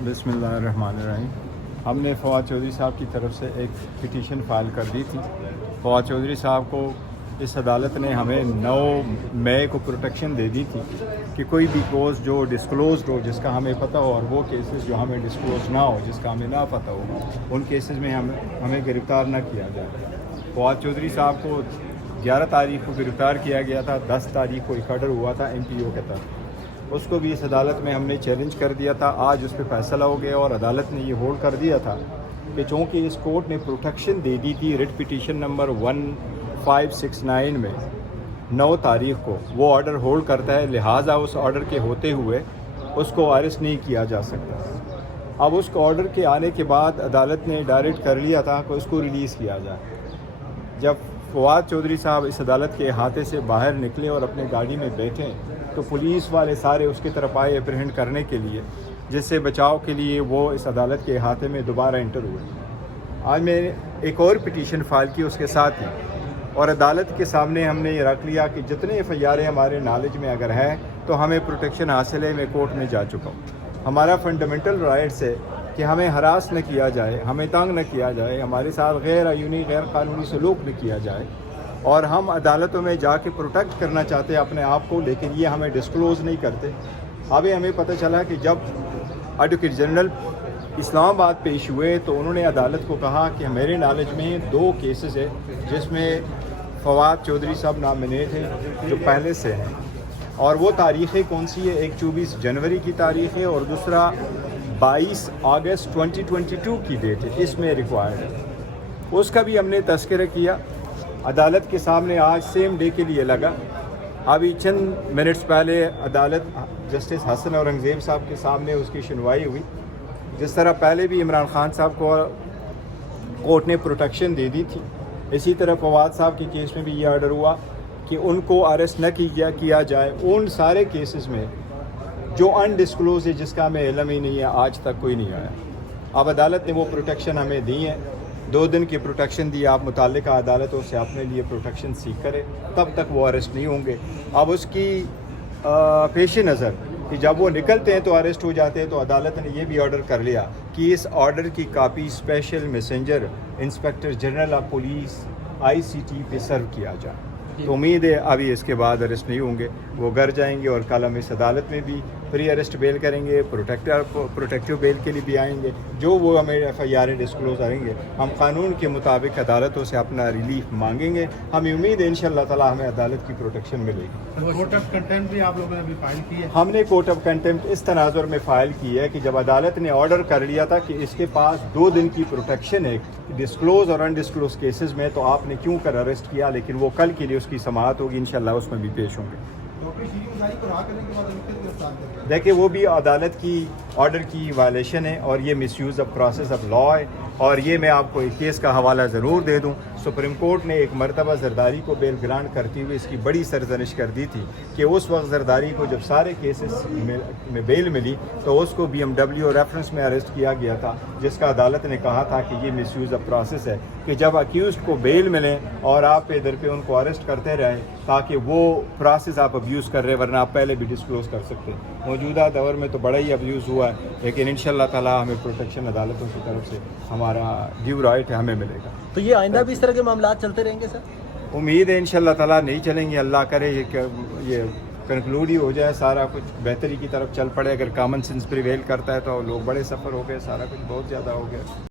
बिस्मिल्लाहिर्रहमानिर्रहीम। हमने फवाद चौधरी साहब की तरफ से एक पिटीशन फाइल कर दी थी। फवाद चौधरी साहब को इस अदालत ने हमें 9 मई को प्रोटेक्शन दे दी थी कि कोई भी केस जो डिस्क्लोज हो, जिसका हमें पता हो, और वो केसेस जो हमें डिस्क्लोज ना हो, जिसका हमें ना पता हो, उन केसेस में हमें गिरफ़्तार ना किया जाए। फवाद चौधरी साहब को 11 तारीख को गिरफ़्तार किया गया था। 10 तारीख को एक ऑर्डर हुआ था MPO के तहत, उसको भी इस अदालत में हमने चैलेंज कर दिया था। आज उस पर फैसला हो गया और अदालत ने ये होल्ड कर दिया था कि चूँकि इस कोर्ट ने प्रोटेक्शन दे दी थी रिट पिटीशन नंबर 1569 में 9 तारीख को, वो ऑर्डर होल्ड करता है, लिहाजा उस ऑर्डर के होते हुए उसको अरेस्ट नहीं किया जा सकता। अब उस ऑर्डर के आने के बाद अदालत ने डायरेक्ट कर लिया था कि उसको रिलीज़ किया जाए। जब फवाद चौधरी साहब इस अदालत के अहाते से बाहर निकले और अपने गाड़ी में बैठे तो पुलिस वाले सारे उसकी तरफ आए अप्रहेंड करने के लिए, जिससे बचाव के लिए वो इस अदालत के अहाते में दोबारा इंटर हुए। आज मैंने एक और पिटीशन फाइल की उसके साथ ही, और अदालत के सामने हमने ये रख लिया कि जितने FIR हमारे नॉलेज में अगर है तो हमें प्रोटेक्शन हासिल है। मैं कोर्ट में जा चुका हूँ। हमारा फंडामेंटल राइट्स है कि हमें हरास न किया जाए, हमें तंग न किया जाए, हमारे साथ गैर आईनी गैर कानूनी सलूक न किया जाए, और हम अदालतों में जाके प्रोटेक्ट करना चाहते हैं अपने आप को, लेकिन ये हमें डिस्क्लोज़ नहीं करते। अभी हमें पता चला कि जब एडवोकेट जनरल इस्लामाबाद पेश हुए तो उन्होंने अदालत को कहा कि मेरे नॉलेज में 2 केसेस है जिसमें फवाद चौधरी साहब नामिनेट हैं जो पहले से हैं, और वो तारीख़ें कौन सी है? एक 24 जनवरी की तारीख़ है और दूसरा 22 अगस्त 2022 की डेट है, इसमें रिक्वायर्ड है। उसका भी हमने तस्करा किया, अदालत के सामने आज सेम डे के लिए लगा। अभी चंद मिनट्स पहले अदालत जस्टिस हसन औरंगज़ेब साहब के सामने उसकी सुनवाई हुई। जिस तरह पहले भी इमरान खान साहब को कोर्ट ने प्रोटेक्शन दे दी थी, इसी तरह फवाद साहब के केस में भी ये ऑर्डर हुआ कि उनको अरेस्ट न किया जाए उन सारे केसेस में जो अनडिस्क्लोज है, जिसका हमें इल्म ही नहीं है, आज तक कोई नहीं आया। अब अदालत ने वो प्रोटेक्शन हमें दी है, 2 दिन की प्रोटेक्शन दी। आप मुताल्लिका अदालतों से अपने लिए प्रोटेक्शन सीख करें, तब तक वो अरेस्ट नहीं होंगे। अब उसकी पेश नज़र कि जब वो निकलते हैं तो अरेस्ट हो जाते हैं, तो अदालत ने ये भी ऑर्डर कर लिया कि इस ऑर्डर की copy special messenger inspector general of police ICT पे सर्व किया जाए। तो उम्मीद है अभी इसके बाद अरेस्ट नहीं होंगे, वो घर जाएंगे और कल हम इस अदालत में भी प्री अरेस्ट बेल करेंगे, प्रोटेक्टिव बेल के लिए भी आएंगे। जो वो हमें FIR डिस्क्लोज करेंगे, हम कानून के मुताबिक अदालतों से अपना रिलीफ मांगेंगे। हमें उम्मीद है इंशाअल्लाह ताला हमें अदालत की प्रोटेक्शन मिलेगी। कोर्ट ऑफ कंटेम्प्ट भी आप लोगों ने अभी फाइल की है? हमने कोर्ट ऑफ कंटेम्प्ट इस तनाजुर में फ़ाइल की है कि जब अदालत ने ऑर्डर कर लिया था कि इसके पास 2 दिन की प्रोटेक्शन है डिस्क्लोज और अनडिस्क्लोज केसेस में, तो आपने क्यों कर अरेस्ट किया? लेकिन वो कल के लिए उसकी समाअत होगी, इंशाअल्लाह उसमें भी पेश होंगे। देखिए, वो भी अदालत की ऑर्डर की वायलेशन है और ये misuse of process of law है। और ये मैं आपको एक केस का हवाला ज़रूर दे दूं। सुप्रीम कोर्ट ने एक मरतबा जरदारी को बेल ग्रांट करते हुए इसकी बड़ी सरजनिश कर दी थी कि उस वक्त जरदारी को जब सारे केसेस में बेल मिली तो उसको BMW रेफरेंस में अरेस्ट किया गया था, जिसका अदालत ने कहा था कि ये मिसयूज़ ऑफ प्रोसेस है कि जब अक्यूज़ को बेल मिले और आप इधर पे उनको अरेस्ट करते रहें ताकि वो प्रोसेस आप अब्यूज़ कर रहे, वरना आप पहले भी डिस्क्लोज़ कर सकते। मौजूदा दौर में तो बड़ा ही अब्यूज़ हुआ है, लेकिन इंशाअल्लाह ताला हमें प्रोटेक्शन अदालतों की तरफ से हमारा ड्यू राइट है, हमें मिलेगा। तो ये आइंदा भी इस तरह के मामला चलते रहेंगे सर? उम्मीद है इंशाअल्लाह ताला नहीं चलेंगे, अल्लाह करे ये कंक्लूड ही हो जाए, सारा कुछ बेहतरी की तरफ चल पड़े। अगर कॉमन सेंस प्रिवेल करता है तो लोग बड़े सफ़र हो गए, सारा कुछ बहुत ज़्यादा हो गया।